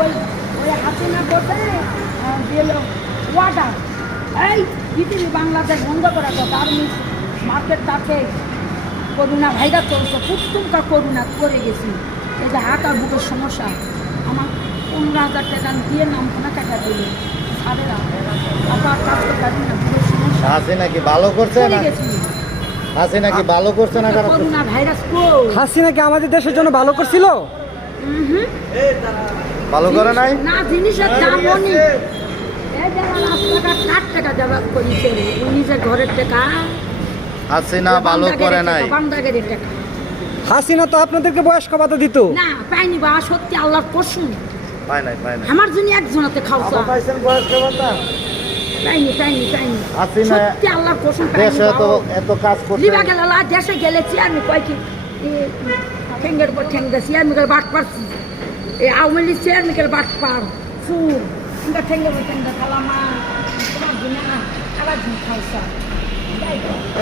ওই ওই হাসিনা করতে দিল ওয়াটার। এই পৃথিবী বাংলাদেশ বন্ধ করা তো গার্মেন্টস মার্কেট তাকে করোনা ভাইরাস চলছে পুতুমকা করোনা করে গেছি। এই যে হাত আর বুকের সমস্যা আমার পনেরো হাজার টাকা দিয়ে নাম কোনো টাকা দিল সারেরা আবার কাজ করতে পারি না বুকের সমস্যা। হাসি নাকি ভালো করছে না? হাসি নাকি ভালো করছে না করোনা ভাইরাস কো হাসিনা কি আমাদের দেশের জন্য ভালো করছিল? ভালো করে নাই? না জিনিসের দাম অনেক এই যারা রাস্তাঘাট কাঠ টাকা যারা করেছে? ও নিজের ঘরের টাকা? হাসিনা ভালো করে নাই। বান্দাগের টাকা। হাসিনা তো আপনাদেরকে বয়স্ক ভাতা দিত। না পাইনি বা সত্যি আল্লাহর কসম। পাই নাই পাই নাই। আমার জন্য একজনতে খাওয়া পাইছেন বয়স্ক ভাতা পাইনি পাইনি পাইনি। হাসিনা সত্যি আল্লাহর কসম পাইনি দেশে তো বাবা। এত কাজ করছে। লিবা গেল দেশে গেলেছি আমি কয় কি? ঠেঙ্গের পর ঠেঙ্গ চেয়ার মিকেল বাট পারছি। এই আওয়ামী লীগ চেয়ার মিকেল বাট পার ফুল ঠেঙ্গের পর ঠেঙ্গ কালামা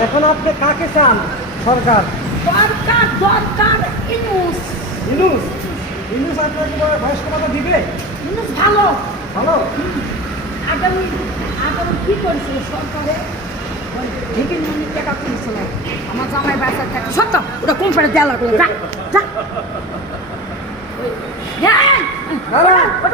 এখন আপনি কাকে চান সরকার দরকার দরকার ইনুস ইনুস ইনুস আপনাকে বয়স্ক দিবে ইনুস ভালো ভালো আগামী আগামী কি করেছিল সরকারে বিভিন্ন টাকা তুলছিল আমার জামাই বাসার টাকা সত্য ওটা কোম্পানি দেওয়া লাগল যা যা ওই, এই, দাঁড়ান। ওটা-